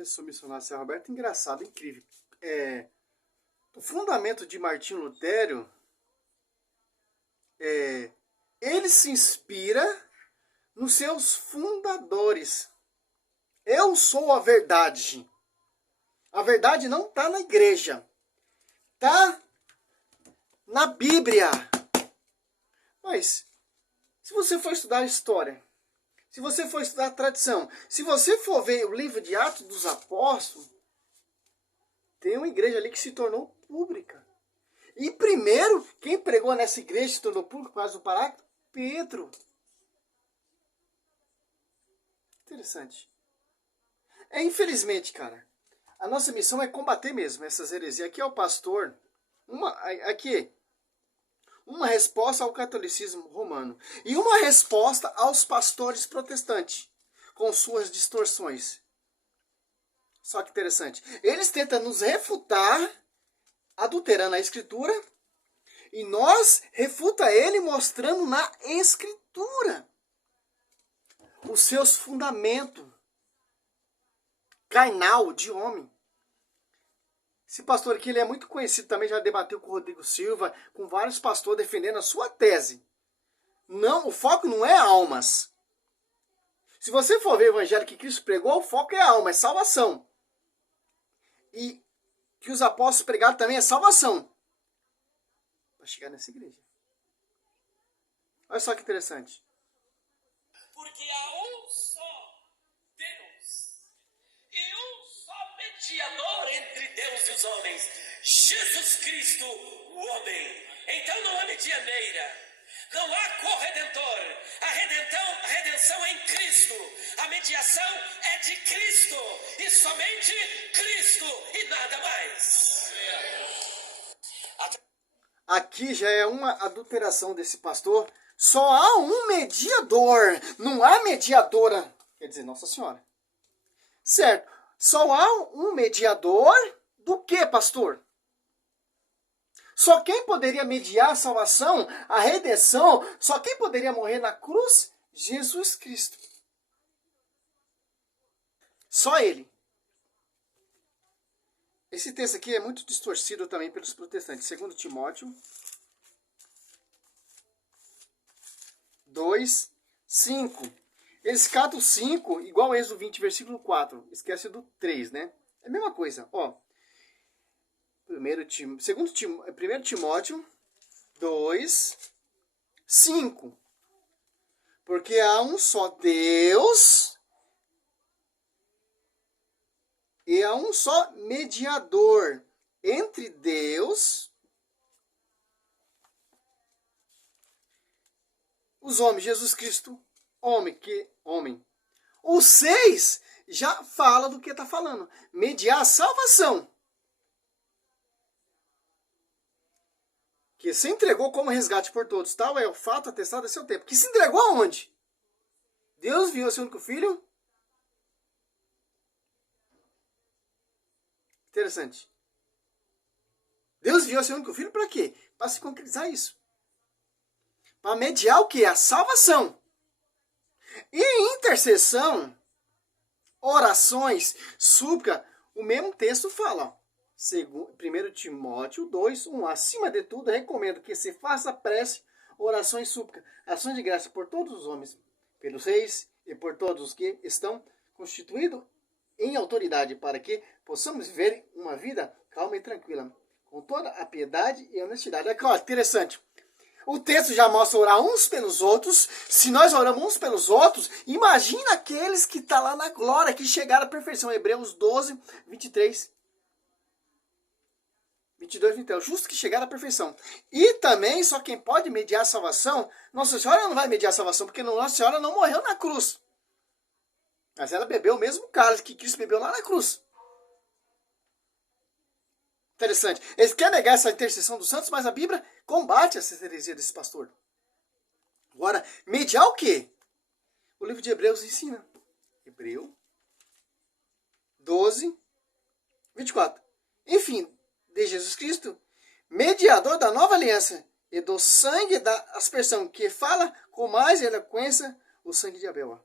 dia, sou missionário Céu Roberto. Engraçado, incrível. O fundamento de Martinho Lutero, ele se inspira nos seus fundadores. Eu sou a verdade. A verdade não está na igreja. Está na Bíblia. Mas, se você for estudar a história, se você for estudar a tradição, se você for ver o livro de Atos dos Apóstolos, tem uma igreja ali que se tornou pública. E primeiro, quem pregou nessa igreja se tornou público por causa do paráclito? Pedro. Interessante. Infelizmente, cara, a nossa missão é combater mesmo essas heresias. Aqui é o pastor, uma resposta ao catolicismo romano e uma resposta aos pastores protestantes, com suas distorções. Só que interessante, eles tentam nos refutar, adulterando a escritura, e nós refuta ele mostrando na escritura os seus fundamentos carnal de homem. Esse pastor aqui, ele é muito conhecido também, já debateu com o Rodrigo Silva, com vários pastores defendendo a sua tese. Não, o foco não é almas. Se você for ver o evangelho que Cristo pregou, o foco é alma, é salvação. E que os apóstolos pregaram também é salvação. Para chegar nessa igreja. Olha só que interessante. Porque há um só Deus e um só mediador entre Deus e os homens, Jesus Cristo, o homem. Então não há medianeira, não há corredentor. A redenção é em Cristo, a mediação é de Cristo e somente Cristo e nada mais. Aqui já é uma adulteração desse pastor. Só há um mediador, não há mediadora. Quer dizer, Nossa Senhora. Certo. Só há um mediador do que, pastor? Só quem poderia mediar a salvação, a redenção, só quem poderia morrer na cruz? Jesus Cristo. Só Ele. Esse texto aqui é muito distorcido também pelos protestantes. 2 Timóteo 2, 5. Eles catam 5 igual a Êxodo 20, versículo 4. Esquece do 3, né? É a mesma coisa. Ó. 1 Timóteo 2, 5. Porque há um só Deus e há um só mediador entre Deus, os homens, Jesus Cristo, homem. O 6 já fala do que está falando. Mediar a salvação. Que se entregou como resgate por todos. Tal é o fato atestado a seu tempo. Que se entregou aonde? Deus viu o seu único filho. Interessante. Deus viu o seu único filho para quê? Para se concretizar isso. Para mediar o quê? A salvação. E intercessão, orações, súplica, o mesmo texto fala. Ó, 1 Timóteo 2, 1. Acima de tudo, recomendo que se faça prece, orações, súplica, ações de graça por todos os homens, pelos reis e por todos os que estão constituídos em autoridade, para que possamos viver uma vida calma e tranquila, com toda a piedade e honestidade. Aqui, ó, interessante. O texto já mostra orar uns pelos outros. Se nós oramos uns pelos outros, imagina aqueles que estão lá na glória, que chegaram à perfeição. Hebreus 12, 23. 22, 23. Justo que chegaram à perfeição. E também, só quem pode mediar a salvação, Nossa Senhora não vai mediar a salvação, porque Nossa Senhora não morreu na cruz. Mas ela bebeu o mesmo cálice que Cristo bebeu lá na cruz. Interessante. Eles querem negar essa intercessão dos santos, mas a Bíblia combate essa heresia desse pastor. Agora, mediar o quê? O livro de Hebreus ensina. Hebreu 12, 24. Enfim, de Jesus Cristo, mediador da nova aliança e do sangue da aspersão, que fala com mais eloquência o sangue de Abel.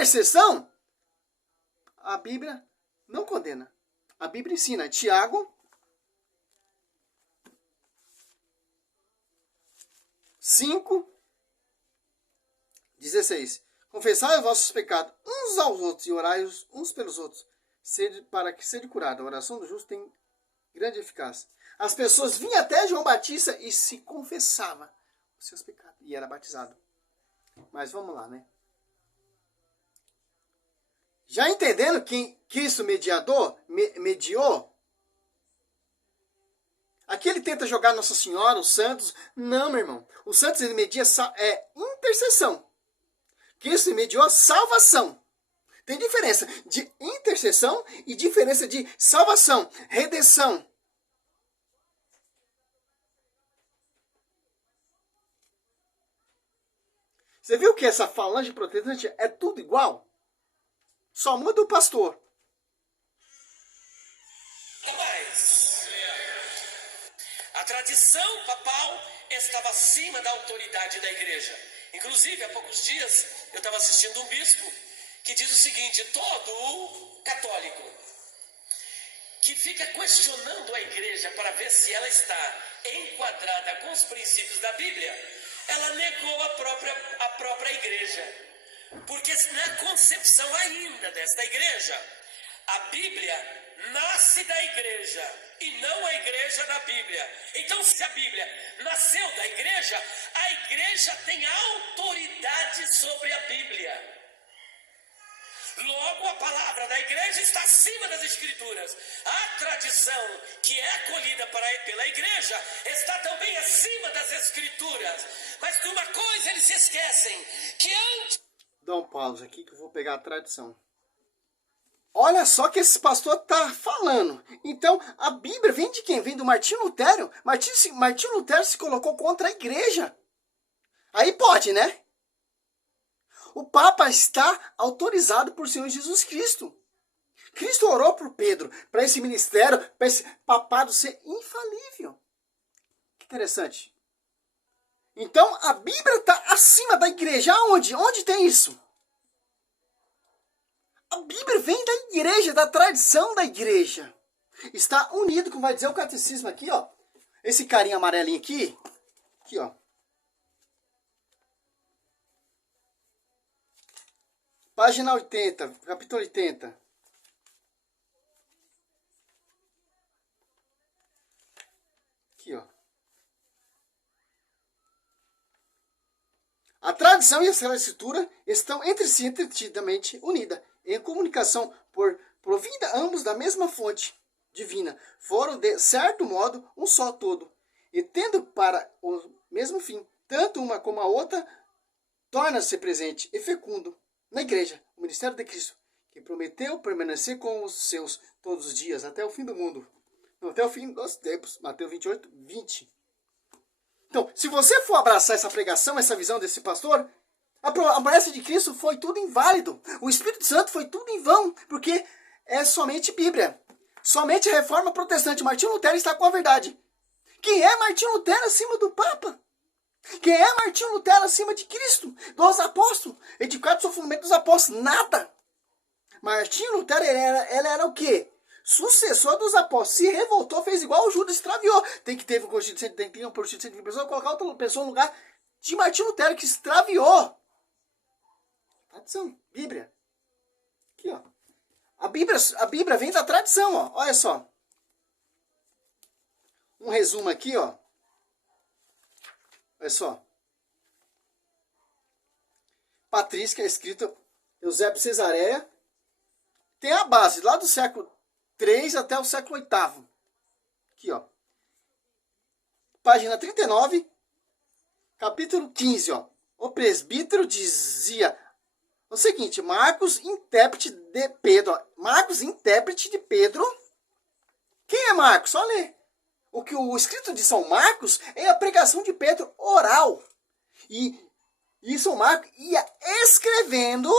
intercessão, a Bíblia não condena. A Bíblia ensina. Tiago 5:16. Confessai os vossos pecados uns aos outros e orai uns pelos outros, para que seja curado. A oração do justo tem grande eficácia. As pessoas vinham até João Batista e se confessavam os seus pecados. E era batizado. Mas vamos lá, né? Já entendendo que Cristo mediou? Aqui ele tenta jogar Nossa Senhora, os santos. Não, meu irmão. Os santos ele media intercessão. Cristo mediou salvação. Tem diferença de intercessão e diferença de salvação, redenção. Você viu que essa falange protestante é tudo igual? Só muda o pastor. Mas a tradição papal estava acima da autoridade da igreja. Inclusive, há poucos dias, eu estava assistindo um bispo que diz o seguinte: todo católico que fica questionando a igreja para ver se ela está enquadrada com os princípios da Bíblia, ela negou a própria igreja. Porque na concepção ainda desta igreja, a Bíblia nasce da igreja e não a igreja da Bíblia. Então, se a Bíblia nasceu da igreja, a igreja tem autoridade sobre a Bíblia. Logo, a palavra da igreja está acima das escrituras. A tradição que é acolhida pela igreja está também acima das escrituras. Mas de uma coisa eles se esquecem, que antes... Dá um pause aqui que eu vou pegar a tradição. Olha só que esse pastor está falando. Então, a Bíblia vem de quem? Vem do Martinho Lutero. Martinho Lutero se colocou contra a igreja. Aí pode, né? O Papa está autorizado por Senhor Jesus Cristo. Cristo orou por Pedro, para esse ministério, para esse papado ser infalível. Que interessante. Então, a Bíblia está acima da igreja. Aonde? Onde tem isso? A Bíblia vem da igreja, da tradição da igreja. Está unido, como vai dizer o catecismo aqui, ó. Esse carinha amarelinho aqui. Aqui, ó. Página 80, capítulo 80. Aqui, ó. A tradição e a Sagrada Escritura estão entre si intrinsecamente unidas, em comunicação provida ambos da mesma fonte divina, foram de certo modo um só todo, e tendo para o mesmo fim, tanto uma como a outra, torna-se presente e fecundo na igreja, o ministério de Cristo, que prometeu permanecer com os seus todos os dias, até o fim do mundo, não, até o fim dos tempos. Mateus 28, 20. Então, se você for abraçar essa pregação, essa visão desse pastor, a promessa de Cristo foi tudo inválido. O Espírito Santo foi tudo em vão, porque é somente Bíblia. Somente a reforma protestante. Martinho Lutero está com a verdade. Quem é Martinho Lutero acima do Papa? Quem é Martinho Lutero acima de Cristo? Dos apóstolos? Edificado sobre o fundamento dos apóstolos? Nada. Martinho Lutero, ele era o quê? Sucessor dos apóstolos. Se revoltou, fez igual o Judas, extraviou. Tem que ter um constituinte, tem que ter um constituinte de pessoa, colocar outra pessoa no lugar de Martinho Lutero, que extraviou. Tradição, Bíblia. Aqui, ó. A Bíblia vem da tradição, ó. Olha só. Um resumo aqui, ó. Olha só. Patrística, escrito Eusébio Cesareia. Tem a base lá do século 3 até o século 8. Aqui, ó. Página 39, capítulo 15, ó. O presbítero dizia o seguinte: Marcos, intérprete de Pedro. Ó. Marcos, intérprete de Pedro. Quem é Marcos? Só ler. O escrito de São Marcos é a pregação de Pedro oral. E São Marcos ia escrevendo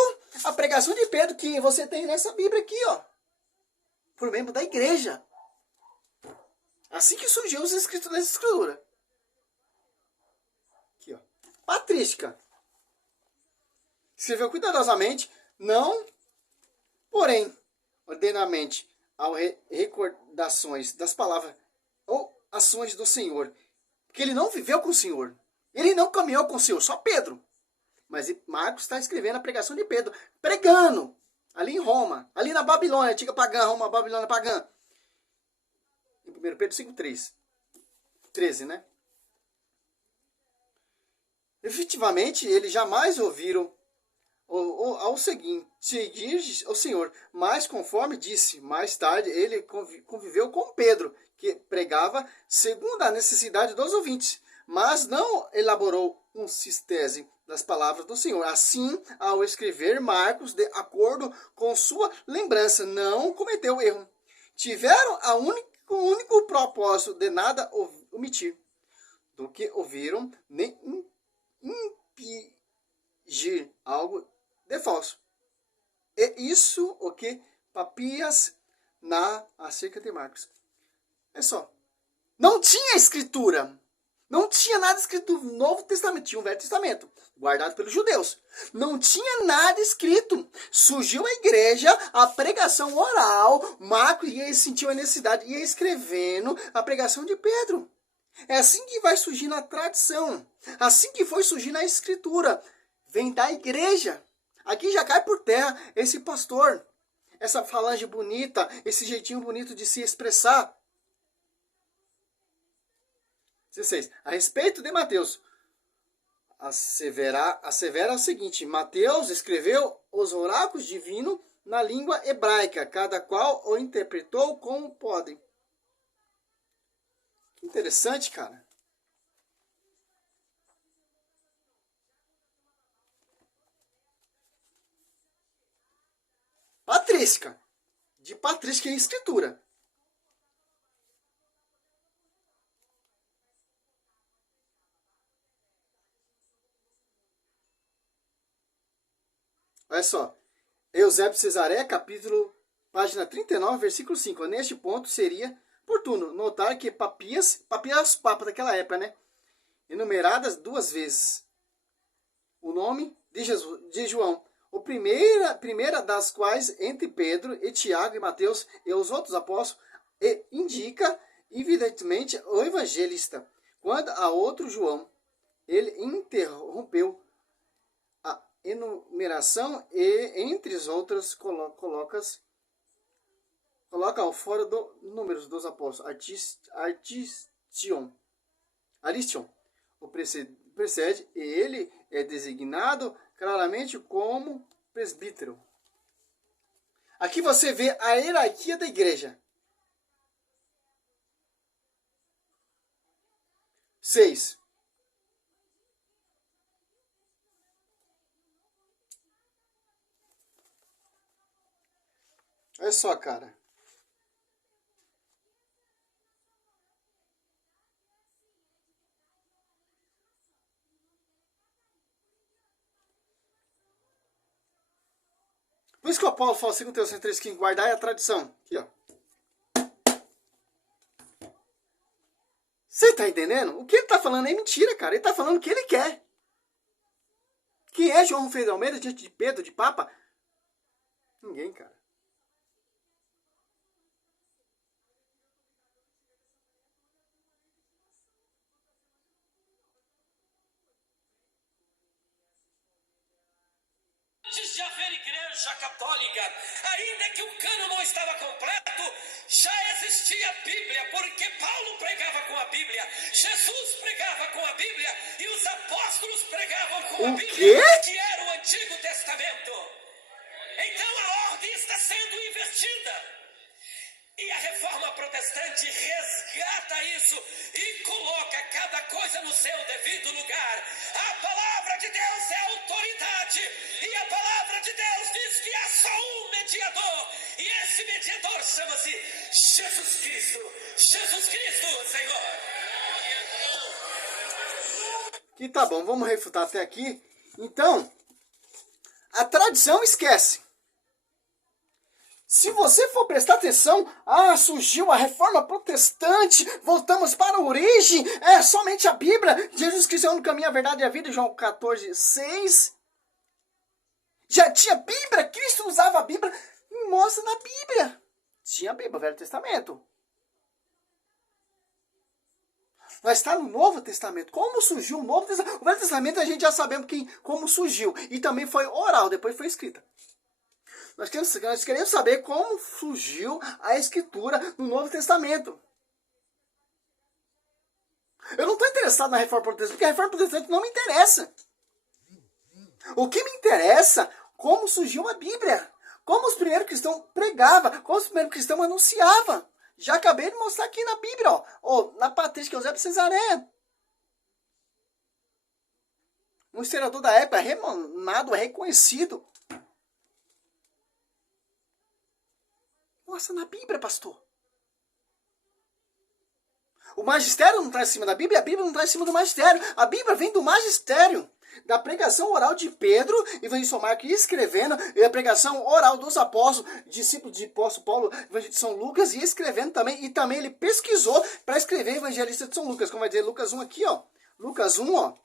a pregação de Pedro que você tem nessa Bíblia aqui, ó. Por membro da igreja. Assim que surgiu os escritos nessa escritura. Aqui, ó. Patrística. Escreveu cuidadosamente Não, porém, ordenadamente, ao recordações das palavras ou ações do Senhor. Porque ele não viveu com o Senhor. Ele não caminhou com o Senhor, só Pedro. Mas Marcos está escrevendo a pregação de Pedro, pregando ali em Roma, ali na Babilônia, antiga pagã, Roma, Babilônia pagã. Em 1 Pedro 5:13, 13, né? Efetivamente, eles jamais ouviram ao seguinte, seguir o Senhor, mas conforme disse, mais tarde ele conviveu com Pedro, que pregava segundo a necessidade dos ouvintes, mas não elaborou um síntese das palavras do Senhor. Assim, ao escrever Marcos, de acordo com sua lembrança, não cometeu erro. Tiveram o único propósito de nada omitir do que ouviram, nem impingir algo de falso. É isso o que Papias na acerca de Marcos. É só. Não tinha escritura. Não tinha nada escrito no Novo Testamento. Tinha um Velho Testamento, guardado pelos judeus. Não tinha nada escrito. Surgiu a igreja, a pregação oral. Marcos sentiu a necessidade, ia escrevendo a pregação de Pedro. É assim que vai surgindo a tradição. Assim que foi surgindo a escritura. Vem da igreja. Aqui já cai por terra esse pastor. Essa falange bonita, esse jeitinho bonito de se expressar. 16. A respeito de Mateus, assevera o seguinte: Mateus escreveu os oráculos divinos na língua hebraica, cada qual o interpretou como pode. Que interessante, cara. Patrística. De patrística em escritura. Olha só. Eusébio Cesaré, página 39, versículo 5. Neste ponto seria oportuno notar que Papias, Papa daquela época, né? Enumeradas 2 vezes. O nome de João. Primeira das quais, entre Pedro e Tiago e Mateus e os outros apóstolos, indica, evidentemente, o evangelista. Quando a outro João, ele interrompeu a enumeração e, entre as outras, coloca ao fora do número dos apóstolos, Aristion, o precede, e ele é designado claramente como presbítero. Aqui você vê a hierarquia da igreja. 6. Olha só, cara. Por isso que o Paulo fala, 2 Tessalonicenses 3,15, guardai a tradição. Aqui, ó. Você tá entendendo? O que ele tá falando é mentira, cara. Ele tá falando o que ele quer. Quem é João Ferreira de Almeida diante de Pedro, de Papa? Ninguém, cara. Antes de haver igreja católica, ainda que o cano não estava completo, já existia a Bíblia, porque Paulo pregava com a Bíblia, Jesus pregava com a Bíblia e os apóstolos pregavam com a Bíblia, que era o Antigo Testamento. Então a ordem está sendo invertida. E a reforma protestante resgata isso e coloca cada coisa no seu devido lugar. A palavra de Deus é autoridade. E a palavra de Deus diz que há só um mediador. E esse mediador chama-se Jesus Cristo. Jesus Cristo, Senhor. E tá bom, vamos refutar até aqui. Então, a tradição esquece. Se você for prestar atenção, surgiu a reforma protestante, voltamos para a origem, é somente a Bíblia, Jesus Cristo é o único caminho, a verdade e a vida, João 14, 6. Já tinha Bíblia, Cristo usava a Bíblia. Me mostra na Bíblia. Tinha a Bíblia, Velho Testamento. Mas está no Novo Testamento. Como surgiu o Novo Testamento? O Velho Testamento a gente já sabemos como surgiu. E também foi oral, depois foi escrita. Nós queremos saber como surgiu a escritura no Novo Testamento. Eu não estou interessado na Reforma Protestante, porque a Reforma Protestante não me interessa. O que me interessa, como surgiu a Bíblia. Como os primeiros cristãos pregavam, como os primeiros cristãos anunciavam. Já acabei de mostrar aqui na Bíblia, ó, na Patrística Eusébio de Cesareia. Um historiador da época renomado, reconhecido. Mostra na Bíblia, pastor. O magistério não está em cima da Bíblia, a Bíblia não está em cima do magistério. A Bíblia vem do magistério. Da pregação oral de Pedro, evangelista Marcos escrevendo, e a pregação oral dos apóstolos, discípulos de apóstolo Paulo, evangelista de São Lucas, e escrevendo também, e também ele pesquisou para escrever evangelista de São Lucas, como vai dizer Lucas 1 aqui, ó. Lucas 1, ó,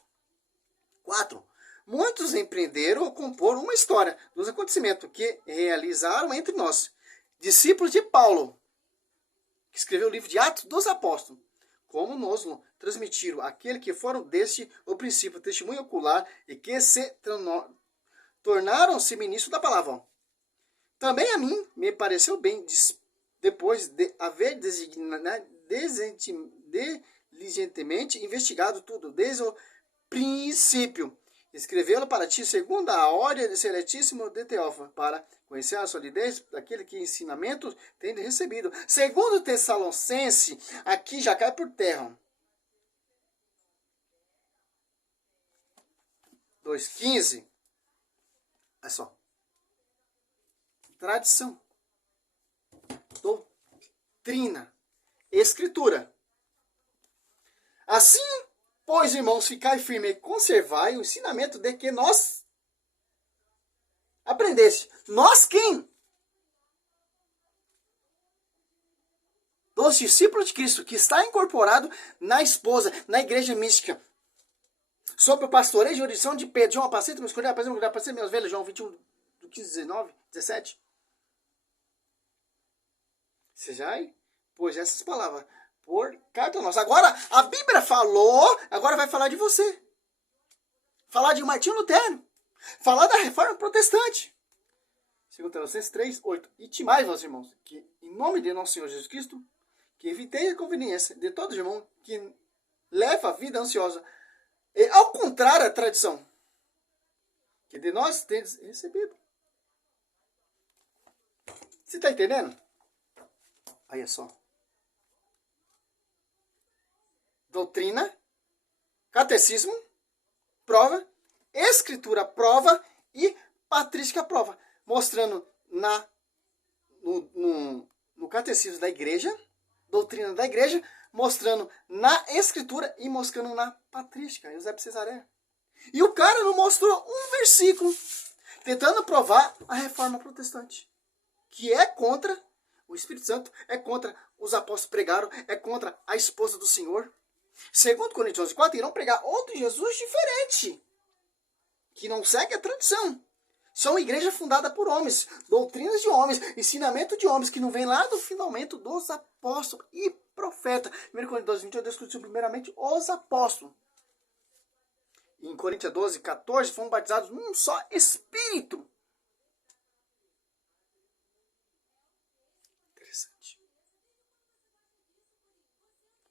4. Muitos empreenderam a compor uma história dos acontecimentos que realizaram entre nós. Discípulos de Paulo, que escreveu o livro de Atos dos Apóstolos, como nos transmitiram aquele que foram deste o princípio, testemunho ocular, e que se tornaram-se ministros da palavra. Ó. Também a mim me pareceu bem, depois de haver diligentemente investigado tudo, desde o princípio, escrevê-lo para ti, segundo a ordem de Seletíssimo de Teófilo, para conhecer a solidez daquele que ensinamentos tem recebido. Segundo Tessalonicense, aqui já cai por terra. 2,15. Olha só. Tradição. Doutrina. Escritura. Assim, pois, irmãos, ficai firme e conservai o ensinamento de que nós aprendeste. Nós quem? Dos discípulos de Cristo, que está incorporado na esposa, na igreja mística. Sobre o pastoreio e jurisdição de Pedro. João, apacenta meus cordeiro, apacenta meus ovelhas. João 21, 15, 19, 17. Sejai, pois essas palavras, por carta nossa. Agora, a Bíblia falou, agora vai falar de você. Falar de Martinho Lutero. Falar da Reforma Protestante. 2 Tessalonicenses 3, 8. E timai, meus irmãos, que em nome de nosso Senhor Jesus Cristo, que evitei a conveniência de todo irmão que leva a vida ansiosa, e ao contrário a tradição, que de nós tendes recebido. Você está entendendo? Olha só. Doutrina, catecismo, prova, escritura, prova e patrística, prova. Mostrando no catecismo da igreja, doutrina da igreja, mostrando na escritura e mostrando na patrística, Eusébio de Cesareia. E o cara não mostrou um versículo tentando provar a reforma protestante, que é contra o Espírito Santo, é contra os apóstolos pregaram, é contra a esposa do Senhor. Segundo Coríntios 11:4, irão pregar outro Jesus diferente, que não segue a tradição. São igreja fundada por homens, doutrinas de homens, ensinamento de homens, que não vem lá do finalmente dos apóstolos e profetas. 1 Coríntios 12:28, Deus discutiu primeiramente os apóstolos. E em Coríntios 12:14, foram batizados num só Espírito. Interessante.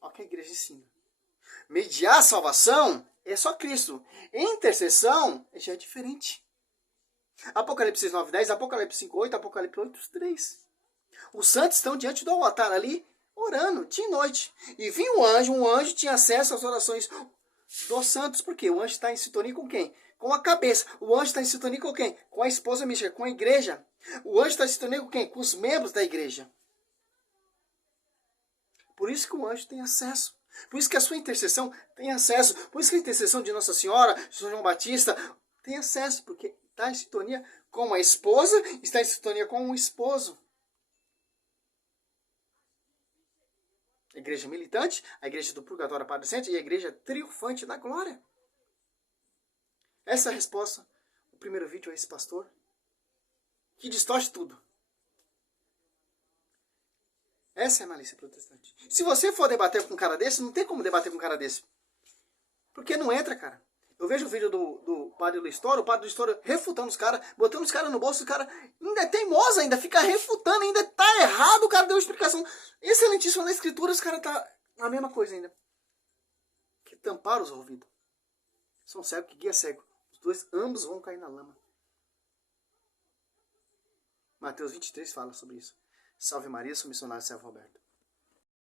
Olha o que a igreja ensina. Mediar a salvação é só Cristo. Intercessão já é diferente. Apocalipse 9:10, Apocalipse 5:8, Apocalipse 8:3. Os santos estão diante do altar ali, orando, dia e noite. E vinha um anjo tinha acesso às orações dos santos. Por quê? O anjo está em sintonia com quem? Com a cabeça. O anjo está em sintonia com quem? Com a esposa mística, com a igreja. O anjo está em sintonia com quem? Com os membros da igreja. Por isso que o anjo tem acesso. Por isso que a sua intercessão tem acesso. Por isso que a intercessão de Nossa Senhora, de São João Batista, tem acesso. Porque está em sintonia com a esposa, está em sintonia com o esposo. A igreja militante, a igreja do purgatório padecente e a igreja triunfante da glória. Essa é a resposta. O primeiro vídeo é esse, pastor. que distorce tudo. Essa é a malícia protestante. Se você for debater com um cara desse, não tem como debater com um cara desse. Porque não entra, cara. Eu vejo o vídeo do padre Lestoro, o padre Lestoro refutando os caras, botando os caras no bolso, o cara ainda é teimoso, ainda fica refutando, ainda tá errado, o cara deu explicação excelentíssima na escritura, os caras tá a mesma coisa ainda. Que tamparam os ouvidos. São cegos que guia cego. Os dois, ambos vão cair na lama. Mateus 23 fala sobre isso. Salve Maria, sou missionário Servo Roberto.